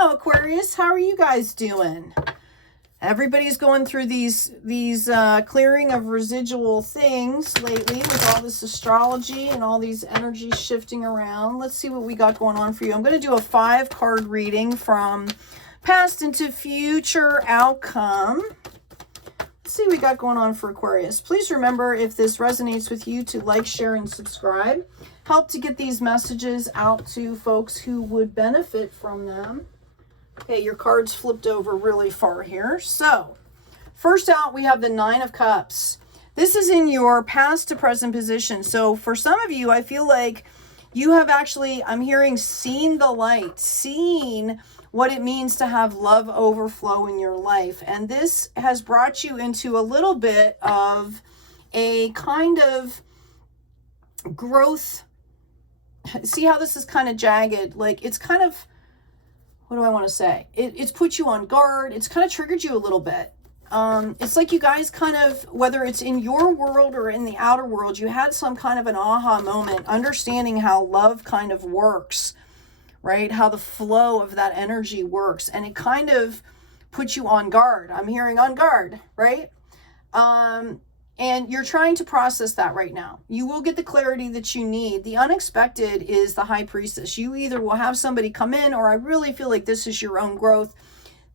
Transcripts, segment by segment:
now, Aquarius. How are you guys doing? Everybody's going through these clearing of residual things lately with all this astrology and all these energies shifting around. Let's see what we got going on for you. I'm going to do a 5-card reading from past into future outcome. Let's see what we got going on for Aquarius. Please remember, if this resonates with you, to like, share, and subscribe. Help to get these messages out to folks who would benefit from them. Okay, your cards flipped over really far here. So, first out, we have the 9 of Cups. This is in your past to present position. So, for some of you, I feel like you have actually, I'm hearing, seen the light, seen what it means to have love overflow in your life. And this has brought you into a little bit of a kind of growth. See how this is kind of jagged? Like, it's kind of, what do I want to say? It's put you on guard. It's kind of triggered you a little bit. It's like you guys kind of, whether it's in your world or in the outer world, you had some kind of an aha moment, understanding how love kind of works, right? How the flow of that energy works. And it kind of puts you on guard. I'm hearing on guard, right? And you're trying to process that right now. You will get the clarity that you need. The unexpected is the High Priestess. You either will have somebody come in, or I really feel like this is your own growth.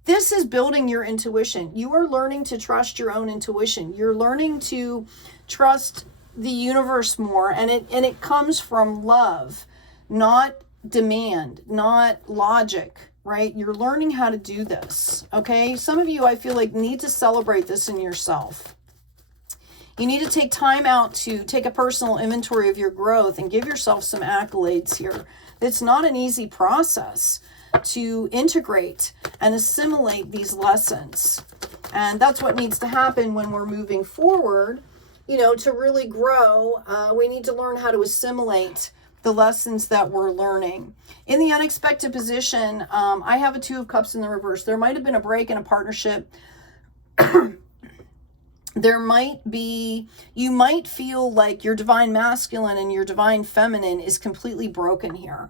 This is building your intuition. You are learning to trust your own intuition. You're learning to trust the universe more. And it comes from love, not demand, not logic, right? You're learning how to do this, okay? Some of you, I feel like, need to celebrate this in yourself. You need to take time out to take a personal inventory of your growth and give yourself some accolades here. It's not an easy process to integrate and assimilate these lessons. And that's what needs to happen when we're moving forward. You know, to really grow, we need to learn how to assimilate the lessons that we're learning. In the unexpected position, I have a 2 of Cups in the reverse. There might have been a break in a partnership. There might be, you might feel like your divine masculine and your divine feminine is completely broken here,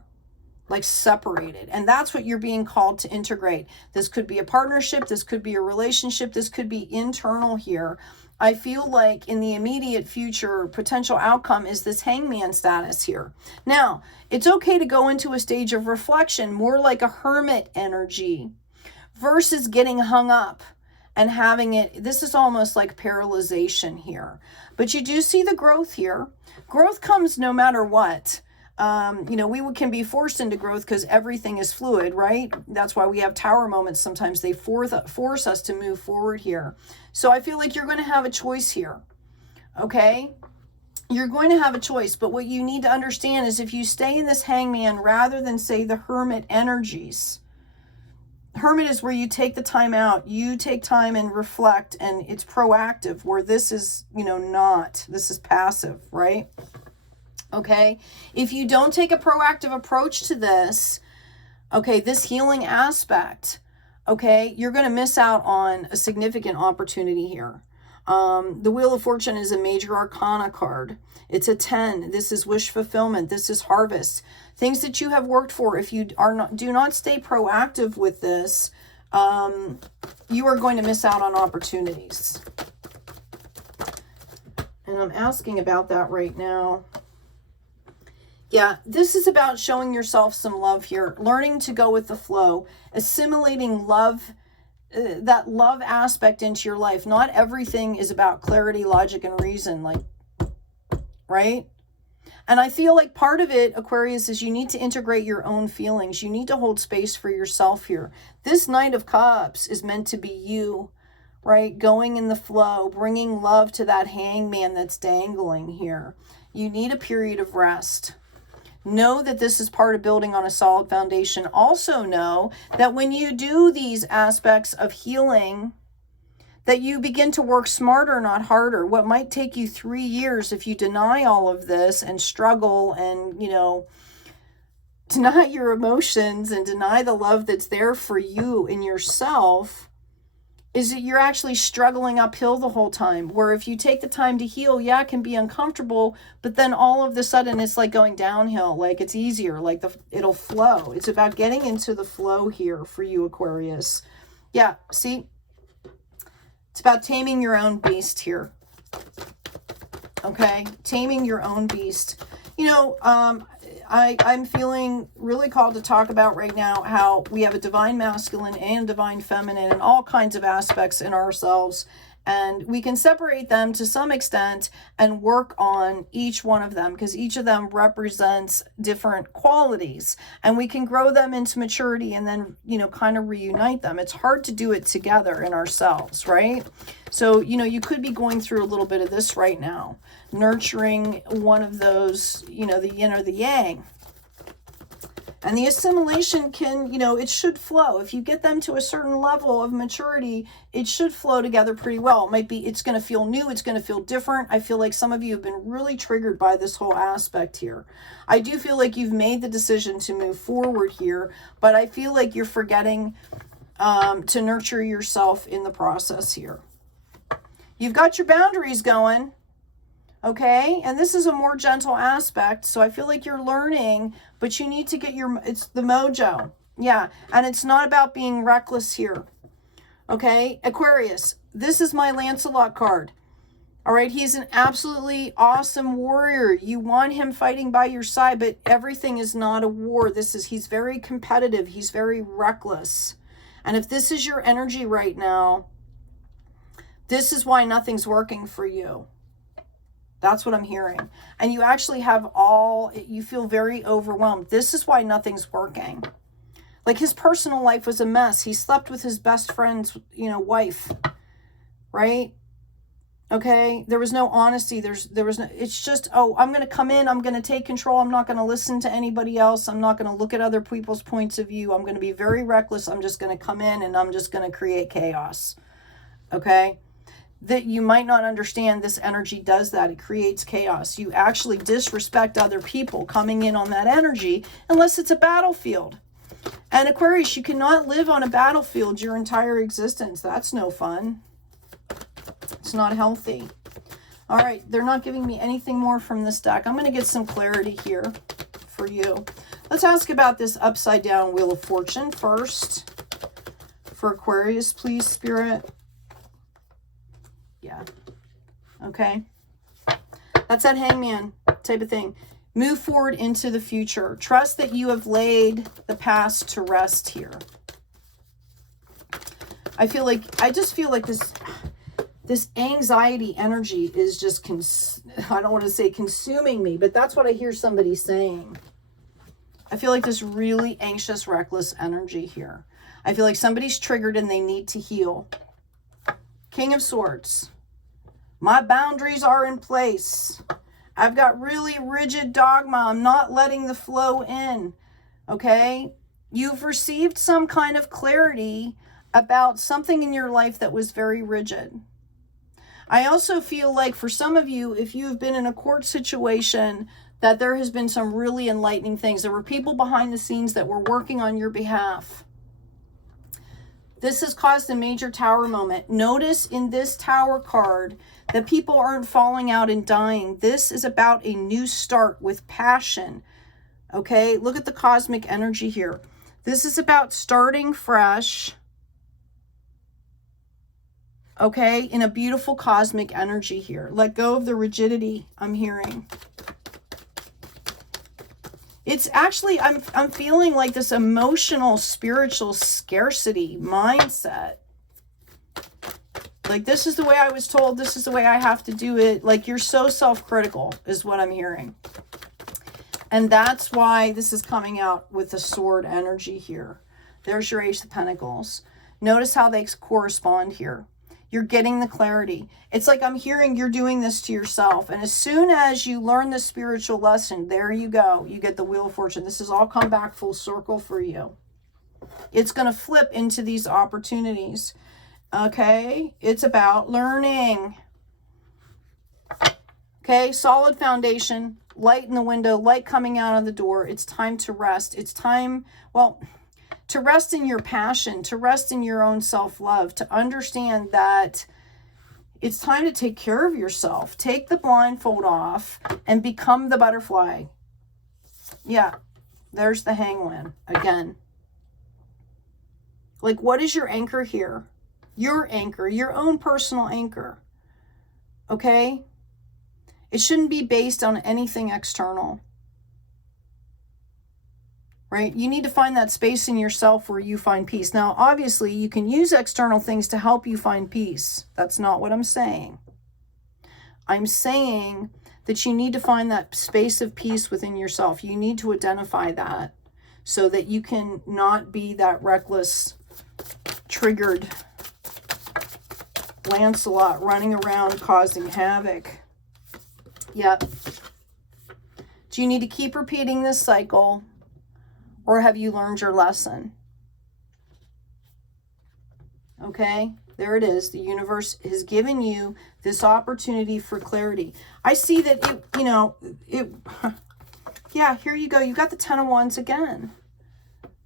like separated. And that's what you're being called to integrate. This could be a partnership. This could be a relationship. This could be internal here. I feel like in the immediate future, potential outcome is this hangman status here. Now, it's okay to go into a stage of reflection, more like a hermit energy, versus getting hung up and having it. This is almost like paralyzation here. But you do see the growth here. Growth comes no matter what. You know, we can be forced into growth because everything is fluid, right? That's why we have tower moments. Sometimes they force us to move forward here. So I feel like you're going to have a choice here, okay? You're going to have a choice, but what you need to understand is if you stay in this hangman rather than, say, the hermit energies. Hermit is where you take the time out, you take time and reflect, and it's proactive, where this is, you know, not. This is passive, right? Okay, if you don't take a proactive approach to this, okay, this healing aspect, okay, you're going to miss out on a significant opportunity here. The Wheel of Fortune is a major arcana card. It's a 10. This is wish fulfillment. This is harvest. Things that you have worked for. If you do not stay proactive with this, you are going to miss out on opportunities. And I'm asking about that right now. Yeah, this is about showing yourself some love here, learning to go with the flow, assimilating love, that love aspect into your life. Not everything is about clarity, logic, and reason, like, right? And I feel like part of it, Aquarius, is you need to integrate your own feelings. You need to hold space for yourself here. This Knight of Cups is meant to be you, right? Going in the flow, bringing love to that hangman that's dangling here. You need a period of rest. Know that this is part of building on a solid foundation. Also know that when you do these aspects of healing, that you begin to work smarter, not harder. What might take you 3 years, if you deny all of this and struggle and, you know, deny your emotions and deny the love that's there for you in yourself, is that you're actually struggling uphill the whole time, where if you take the time to heal, yeah, it can be uncomfortable, but then all of a sudden it's like going downhill, like it's easier, like it'll flow. It's about getting into the flow here for you, Aquarius. Yeah, see? It's about taming your own beast here. Okay? Taming your own beast. You know, I'm feeling really called to talk about right now how we have a divine masculine and divine feminine and all kinds of aspects in ourselves. And we can separate them to some extent and work on each one of them, because each of them represents different qualities, and we can grow them into maturity and then, you know, kind of reunite them. It's hard to do it together in ourselves, right? So, you know, you could be going through a little bit of this right now, nurturing one of those, you know, the yin or the yang. And the assimilation can, you know, it should flow. If you get them to a certain level of maturity, it should flow together pretty well. It might be, it's going to feel new. It's going to feel different. I feel like some of you have been really triggered by this whole aspect here. I do feel like you've made the decision to move forward here, but I feel like you're forgetting to nurture yourself in the process here. You've got your boundaries going. Okay, and this is a more gentle aspect, so I feel like you're learning, but you need to get your, it's the mojo. Yeah, and it's not about being reckless here. Okay, Aquarius, this is my Lancelot card. All right, he's an absolutely awesome warrior. You want him fighting by your side, but everything is not a war. He's very competitive. He's very reckless. And if this is your energy right now, this is why nothing's working for you. That's what I'm hearing. And you actually have you feel very overwhelmed. This is why nothing's working. Like his personal life was a mess. He slept with his best friend's, you know, wife, right? Okay. There was no honesty. There was no, it's just, oh, I'm going to come in. I'm going to take control. I'm not going to listen to anybody else. I'm not going to look at other people's points of view. I'm going to be very reckless. I'm just going to come in and I'm just going to create chaos. Okay. That you might not understand, this energy does that. It creates chaos. You actually disrespect other people coming in on that energy unless it's a battlefield. And Aquarius, you cannot live on a battlefield your entire existence. That's no fun. It's not healthy. All right, they're not giving me anything more from this deck. I'm going to get some clarity here for you. Let's ask about this upside down Wheel of Fortune first. For Aquarius, please, Spirit. Yeah. Okay. That's that Hangman type of thing. Move forward into the future. Trust that you have laid the past to rest here. I just feel like this anxiety energy is just, I don't want to say consuming me, but that's what I hear somebody saying. I feel like this really anxious, reckless energy here. I feel like somebody's triggered and they need to heal. King of Swords. My boundaries are in place. I've got really rigid dogma. I'm not letting the flow in. Okay? You've received some kind of clarity about something in your life that was very rigid. I also feel like for some of you, if you've been in a court situation, that there has been some really enlightening things. There were people behind the scenes that were working on your behalf. This has caused a major tower moment. Notice in this tower card that people aren't falling out and dying. This is about a new start with passion. Okay, look at the cosmic energy here. This is about starting fresh. Okay, in a beautiful cosmic energy here. Let go of the rigidity I'm hearing. It's actually, I'm feeling like this emotional, spiritual scarcity mindset. Like, this is the way I was told. This is the way I have to do it. Like, you're so self-critical is what I'm hearing. And that's why this is coming out with the sword energy here. There's your Ace of Pentacles. Notice how they correspond here. You're getting the clarity. It's like I'm hearing you're doing this to yourself. And as soon as you learn the spiritual lesson, there you go. You get the Wheel of Fortune. This has all come back full circle for you. It's going to flip into these opportunities. Okay? It's about learning. Okay? Solid foundation. Light in the window. Light coming out of the door. It's time to rest. It's time, well, to rest in your passion, to rest in your own self-love, to understand that it's time to take care of yourself. Take the blindfold off and become the butterfly. Yeah, there's the hangman again. Like, what is your anchor here? Your anchor, your own personal anchor. Okay? It shouldn't be based on anything external. Right? You need to find that space in yourself where you find peace. Now, obviously, you can use external things to help you find peace. That's not what I'm saying. I'm saying that you need to find that space of peace within yourself. You need to identify that so that you can not be that reckless, triggered Lancelot running around causing havoc. Yep. Do you need to keep repeating this cycle, or have you learned your lesson? Okay, there it is. The universe has given you this opportunity for clarity. I see that it, you know, yeah, here you go. You got the 10 of Wands again.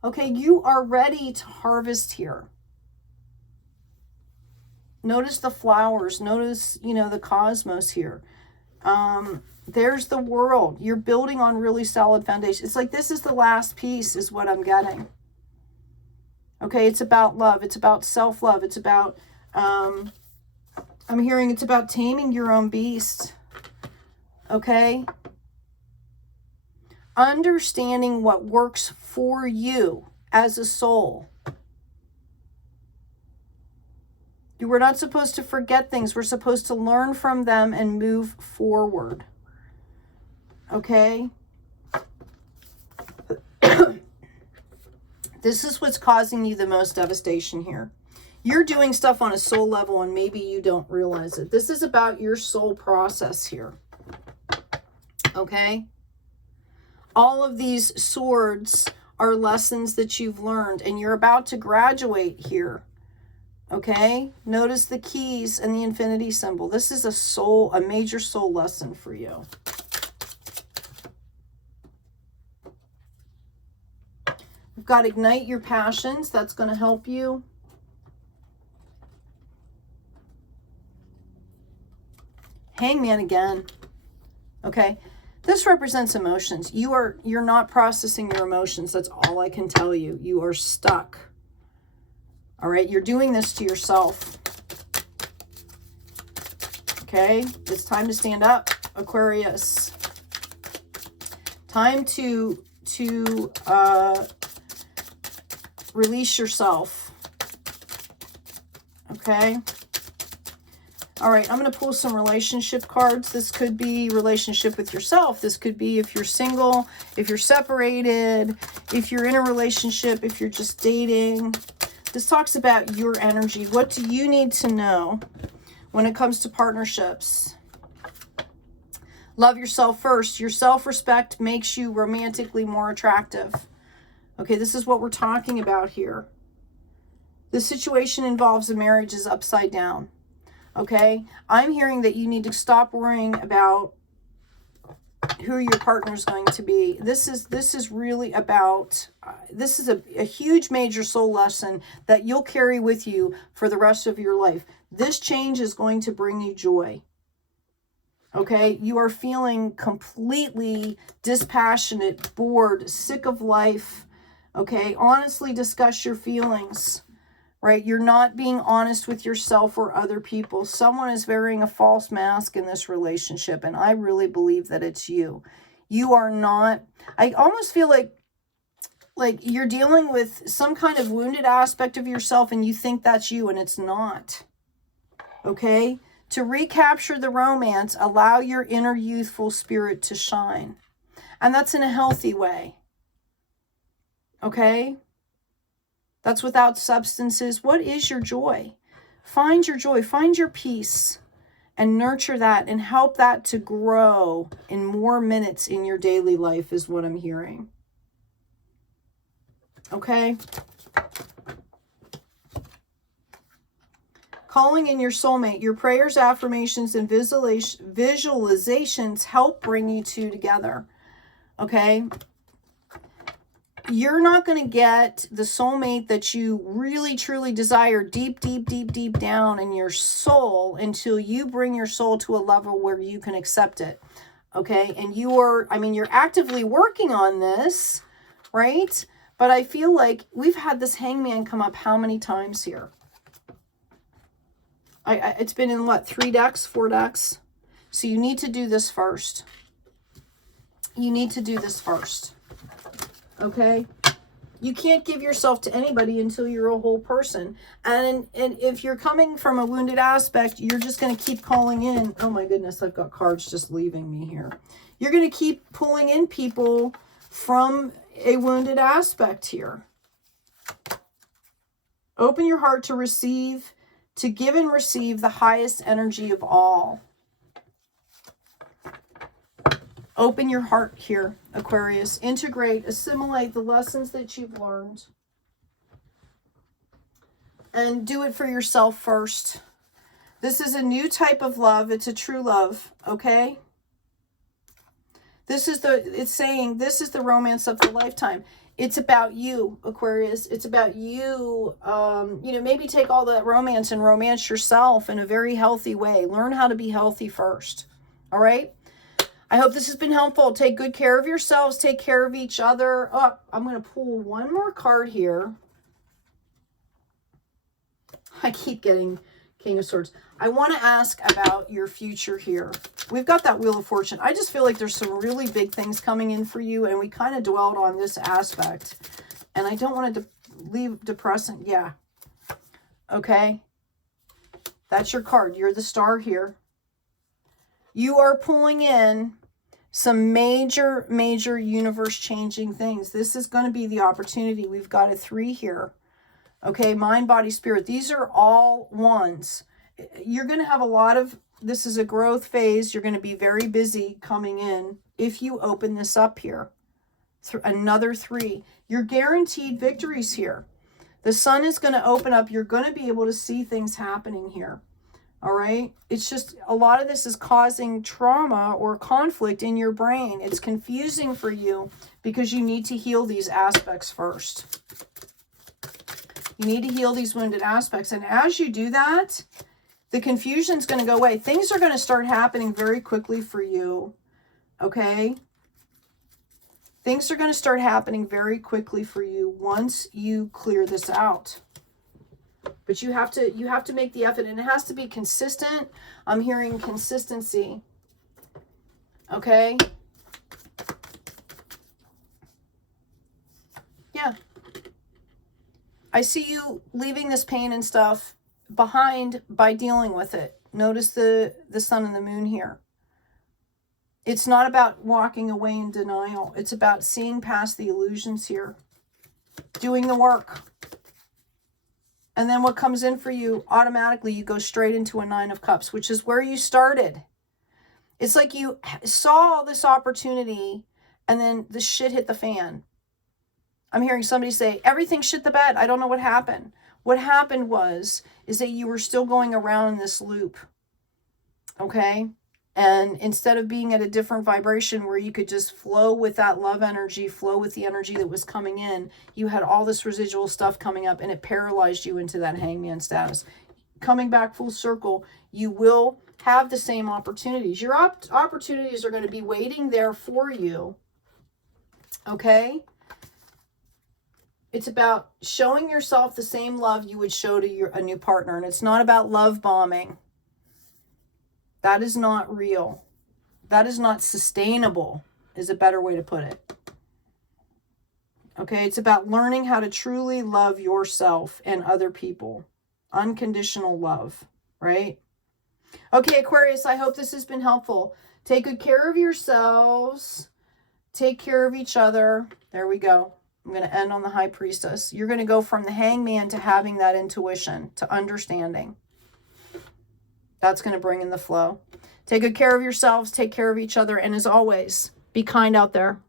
Okay, you are ready to harvest here. Notice the flowers. Notice, you know, the cosmos here. There's the world. You're building on really solid foundation. It's like this is the last piece is what I'm getting. Okay, it's about love. It's about self-love. It's about, I'm hearing it's about taming your own beast. Okay? Understanding what works for you as a soul. We're not supposed to forget things. We're supposed to learn from them and move forward. Okay? This is what's causing you the most devastation here. You're doing stuff on a soul level and maybe you don't realize it. This is about your soul process here. Okay? All of these swords are lessons that you've learned and you're about to graduate here. Okay? Notice the keys and the infinity symbol. This is a major soul lesson for you. We've got ignite your passions. That's going to help you. Hangman again. Okay? This represents emotions. You're not processing your emotions. That's all I can tell you. You are stuck. All right, you're doing this to yourself. Okay, it's time to stand up, Aquarius. Time to release yourself. Okay. All right, I'm going to pull some relationship cards. This could be relationship with yourself. This could be if you're single, if you're separated, if you're in a relationship, if you're just dating. This talks about your energy. What do you need to know when it comes to partnerships? Love yourself first. Your self-respect makes you romantically more attractive. Okay, this is what we're talking about here. This situation involves a marriage is upside down. Okay, I'm hearing that you need to stop worrying about who your partner is going to be. This is really about, this is a huge major soul lesson that you'll carry with you for the rest of your life. This change is going to bring you joy. Okay, you are feeling completely dispassionate, bored, sick of life. Okay, honestly discuss your feelings. Right? You're not being honest with yourself or other people. Someone is wearing a false mask in this relationship, and I really believe that it's you. You are not, I almost feel like you're dealing with some kind of wounded aspect of yourself and you think that's you, and it's not. Okay? To recapture the romance, allow your inner youthful spirit to shine. And that's in a healthy way. Okay? That's without substances. What is your joy? Find your joy. Find your peace and nurture that and help that to grow in more minutes in your daily life is what I'm hearing. Okay? Calling in your soulmate. Your prayers, affirmations, and visualizations help bring you two together. Okay? you're not going to get the soulmate that you really, truly desire deep, deep, deep, deep down in your soul until you bring your soul to a level where you can accept it. Okay. And you're actively working on this, right? But I feel like we've had this hangman come up how many times here? It's been in what, 3 decks, 4 decks? So you need to do this first. You need to do this first. Okay? You can't give yourself to anybody until you're a whole person. And if you're coming from a wounded aspect, you're just going to keep calling in. Oh my goodness, I've got cards just leaving me here. You're going to keep pulling in people from a wounded aspect here. Open your heart to receive, to give and receive the highest energy of all. Open your heart here, Aquarius. Integrate, assimilate the lessons that you've learned. And do it for yourself first. This is a new type of love. It's a true love, okay? It's saying this is the romance of the lifetime. It's about you, Aquarius. It's about you. Maybe take all that romance and romance yourself in a very healthy way. Learn how to be healthy first, all right? I hope this has been helpful. Take good care of yourselves. Take care of each other. Oh, I'm going to pull one more card here. I keep getting King of Swords. I want to ask about your future here. We've got that Wheel of Fortune. I just feel like there's some really big things coming in for you, and we kind of dwelled on this aspect. And I don't want to leave depressing. Yeah. Okay. That's your card. You're the star here. You are pulling in some major, major universe-changing things. This is going to be the opportunity. We've got a 3 here. Okay, mind, body, spirit. These are all ones. You're going to have a lot of, this is a growth phase. You're going to be very busy coming in if you open this up here. Another 3. You're guaranteed victories here. The sun is going to open up. You're going to be able to see things happening here. All right. It's just a lot of this is causing trauma or conflict in your brain. It's confusing for you because you need to heal these aspects first. You need to heal these wounded aspects. And as you do that, the confusion is going to go away. Things are going to start happening very quickly for you. Okay. Things are going to start happening very quickly for you once you clear this out. But you have to make the effort, and it has to be consistent. I'm hearing consistency. Okay? Yeah. I see you leaving this pain and stuff behind by dealing with it. Notice the sun and the moon here. It's not about walking away in denial. It's about seeing past the illusions here. Doing the work. And then what comes in for you, automatically you go straight into a 9 of Cups, which is where you started. It's like you saw all this opportunity and then the shit hit the fan. I'm hearing somebody say, everything shit the bed. I don't know what happened. What happened is that you were still going around in this loop. Okay? And instead of being at a different vibration where you could just flow with that love energy, flow with the energy that was coming in, you had all this residual stuff coming up and it paralyzed you into that hangman status. Coming back full circle, you will have the same opportunities. Your opportunities are going to be waiting there for you. Okay? It's about showing yourself the same love you would show to a new partner. And it's not about love bombing. That is not real. That is not sustainable, is a better way to put it. Okay, it's about learning how to truly love yourself and other people. Unconditional love, right? Okay, Aquarius, I hope this has been helpful. Take good care of yourselves. Take care of each other. There we go. I'm going to end on the High Priestess. You're going to go from the hangman to having that intuition, to understanding. That's going to bring in the flow. Take good care of yourselves. Take care of each other. And as always, be kind out there.